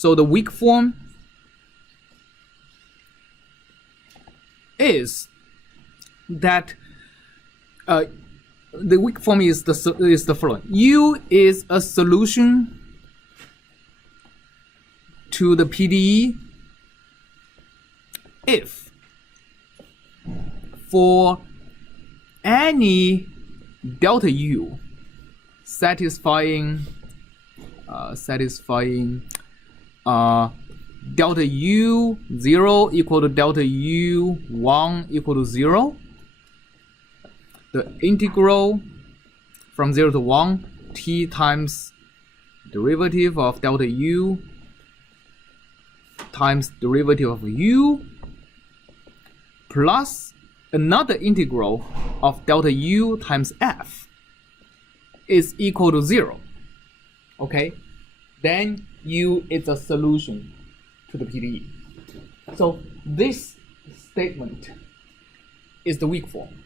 So the weak form is that the weak form is the following: U is a solution to the PDE if for any delta U satisfying delta U 0 equal to delta U 1 equal to 0, the integral from 0 to 1 t times derivative of delta U times derivative of U plus another integral of delta U times f is equal to 0. Okay, then U is a solution to the PDE. So this statement is the weak form.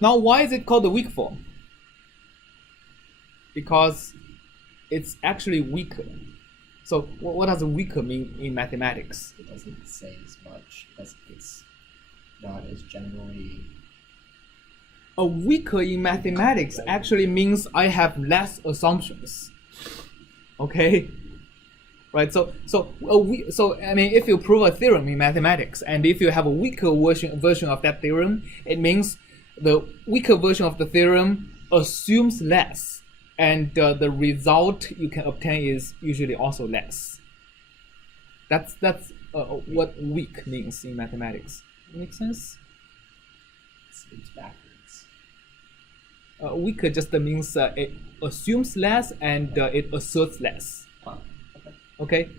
Now, why is it called the weak form? Because it's actually weaker. So what does weaker mean in mathematics? It doesn't say as much because it's not as generally. A weaker in mathematics actually means I have less assumptions. Okay, right? So I mean, if you prove a theorem in mathematics, and if you have a weaker version of that theorem, it means the weaker version of the theorem assumes less, and the result you can obtain is usually also less. That's what weak means in mathematics. Make sense? It's backwards. Weaker just means it assumes less and it asserts less. Okay,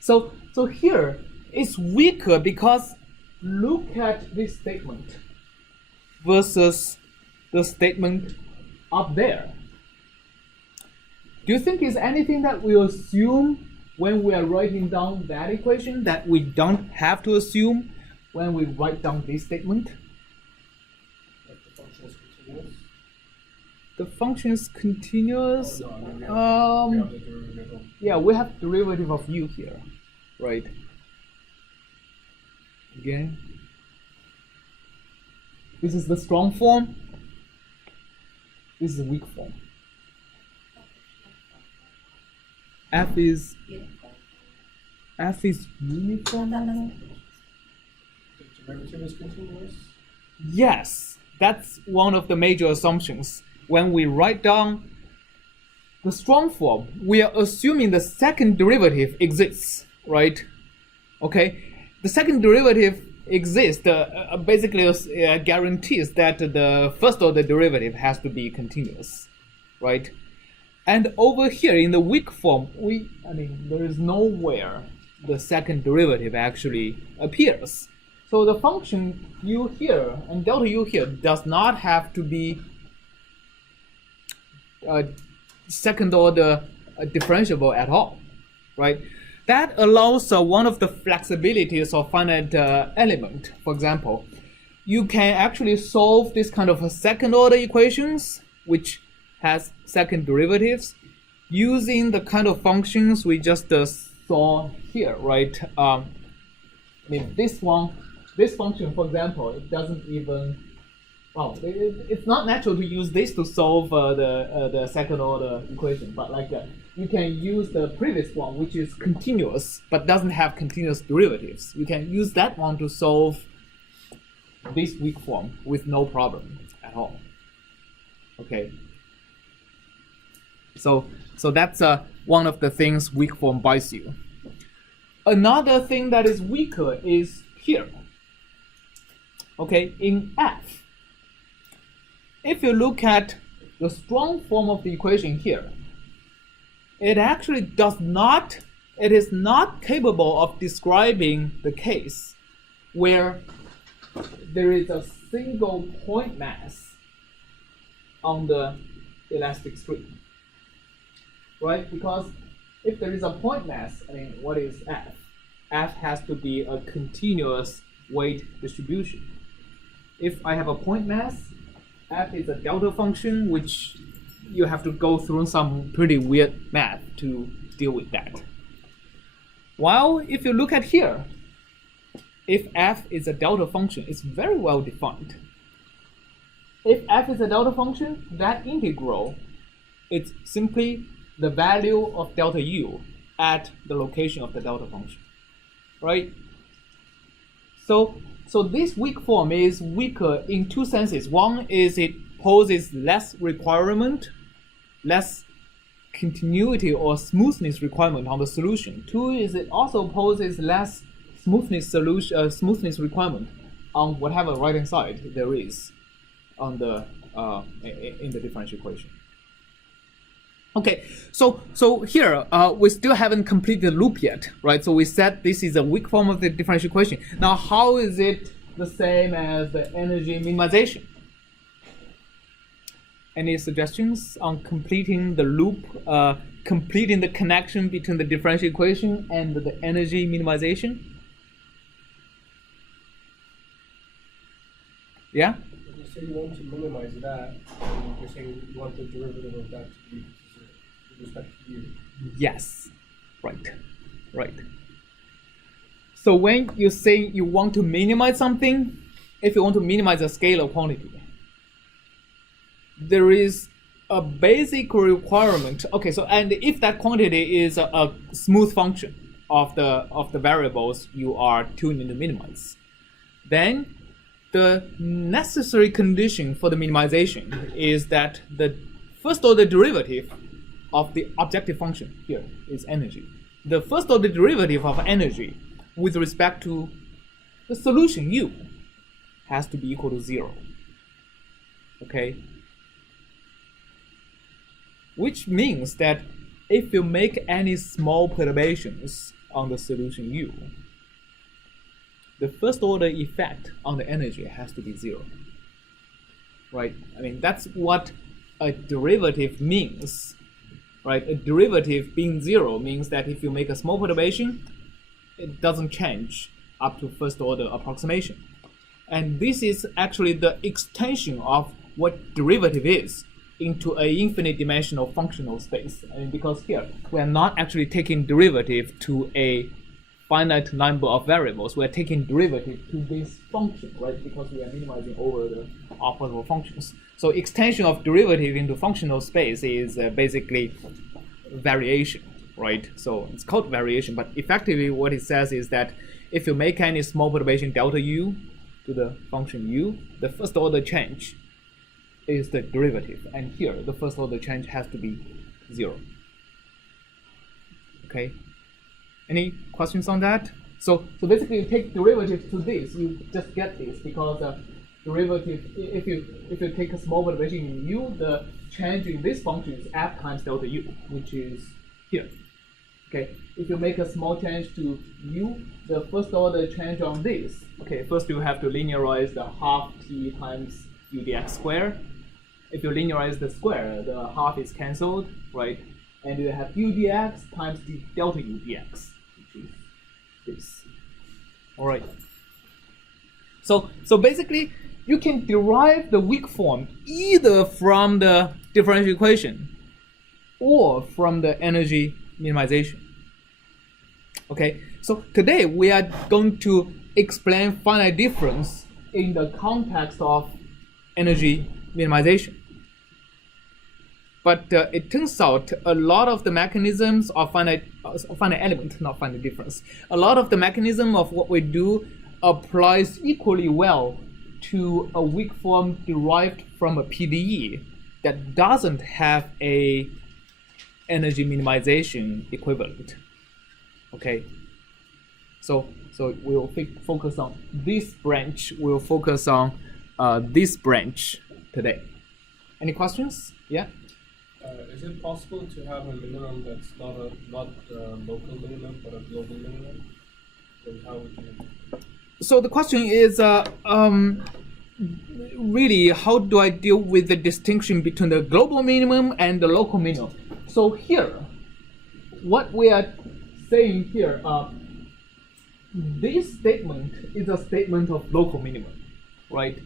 so here it's weaker because look at this statement versus the statement up there. Do you think is anything that we assume when we are writing down that equation that we don't have to assume when we write down this statement? The function is continuous. Yeah, we have derivative of U here, right? Again, this is the strong form. This is the weak form. F is uniform. The derivative is continuous? Yes, that's one of the major assumptions. When we write down the strong form, we are assuming the second derivative exists, right? Okay, the second derivative exists, basically guarantees that the first order derivative has to be continuous, right? And over here in the weak form, there is nowhere the second derivative actually appears. So the function U here and delta U here does not have to be second order differentiable at all, right? That allows one of the flexibilities of finite element. For example, you can actually solve this kind of second order equations, which has second derivatives, using the kind of functions we just saw here, right? This function, for example, it doesn't even. Well, it's not natural to use this to solve the second order equation, but you can use the previous one, which is continuous but doesn't have continuous derivatives. You can use that one to solve this weak form with no problem at all. Okay. So that's one of the things weak form buys you. Another thing that is weaker is here. Okay, in F. If you look at the strong form of the equation here, it actually is not capable of describing the case where there is a single point mass on the elastic string, right? Because if there is a point mass, what is F? F has to be a continuous weight distribution. If I have a point mass, F is a delta function which you have to go through some pretty weird math to deal with that. While if you look at here, if f is a delta function, it's very well defined. If f is a delta function, that integral is simply the value of delta u at the location of the delta function, right? So this weak form is weaker in two senses. One is it poses less requirement, less continuity or smoothness requirement on the solution. Two is it also poses less smoothness requirement on whatever right hand side there is on the in the differential equation. Okay, so here we still haven't completed the loop yet, right? So we said this is a weak form of the differential equation. Now, how is it the same as the energy minimization? Any suggestions on completing the loop, completing the connection between the differential equation and the energy minimization? Yeah? You say you want to minimize that, and you're saying you want the derivative of that to be with respect to u. Yes, right. So when you say you want to minimize something, if you want to minimize a scalar quantity, there is a basic requirement. Okay, so and if that quantity is a smooth function of the variables you are tuning to minimize, then the necessary condition for the minimization is that the first order derivative of the objective function here is energy. The first order derivative of energy with respect to the solution u has to be equal to 0. Okay? Which means that if you make any small perturbations on the solution u, the first order effect on the energy has to be 0. Right? I mean, that's what a derivative means. Right? A derivative being 0 means that if you make a small perturbation, it doesn't change up to first order approximation. And this is actually the extension of what derivative is into an infinite dimensional functional space. And because here we are not actually taking derivative to a finite number of variables, we are taking derivative to this function, right? Because we are minimizing over the possible functions. So extension of derivative into functional space is basically variation, right? So it's called variation, but effectively what it says is that if you make any small perturbation delta u to the function u, the first order change is the derivative, and here the first order change has to be 0. Okay. Any questions on that? So basically, you take derivative to this, you just get this because derivative. If you take a small perturbation in u, the change in this function is f times delta u, which is here. Okay. If you make a small change to u, the first order change on this. Okay. First, you have to linearize the half t times u dx square. If you linearize the square, the half is cancelled, right? And you have u dx times the delta u dx. This. All right. So basically, you can derive the weak form either from the differential equation or from the energy minimization. Okay. So today we are going to explain finite difference in the context of energy minimization. But it turns out a lot of the mechanisms of finite element, not finite difference, a lot of the mechanism of what we do applies equally well to a weak form derived from a PDE that doesn't have a energy minimization equivalent. Okay, so we'll focus on this branch. We'll focus on this branch today. Any questions? Yeah. Is it possible to have a minimum that's not a local minimum but a global minimum? Then how would you? So the question is, really, how do I deal with the distinction between the global minimum and the local minimum? So here, what we are saying here, this statement is a statement of local minimum, right?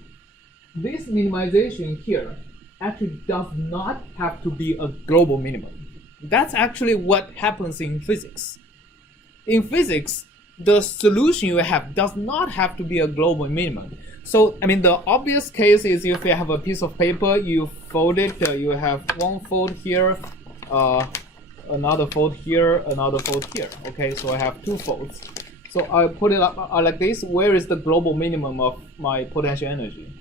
This minimization here actually does not have to be a global minimum. That's actually what happens in physics. In physics, the solution you have does not have to be a global minimum. So, I mean, the obvious case is if you have a piece of paper, you fold it, you have one fold here, another fold here, another fold here. Okay, so I have two folds. So I put it up like this. Where is the global minimum of my potential energy?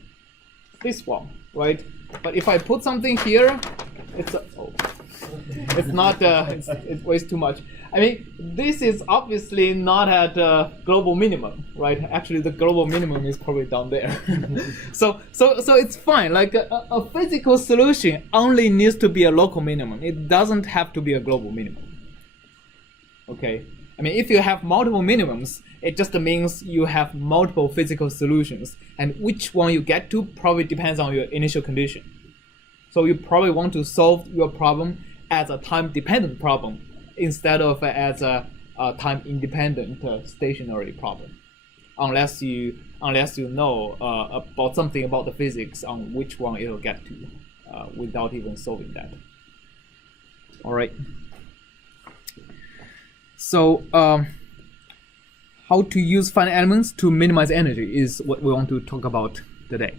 This one, right? But if I put something here, it's not. It weighs too much. I mean, this is obviously not at global minimum, right? Actually, the global minimum is probably down there. so it's fine. Like a physical solution only needs to be a local minimum. It doesn't have to be a global minimum. Okay. I mean, if you have multiple minimums, it just means you have multiple physical solutions, and which one you get to probably depends on your initial condition. So you probably want to solve your problem as a time-dependent problem instead of as a time-independent stationary problem, unless you know about something about the physics on which one it'll get to without even solving that. All right. So how to use finite elements to minimize energy is what we want to talk about today.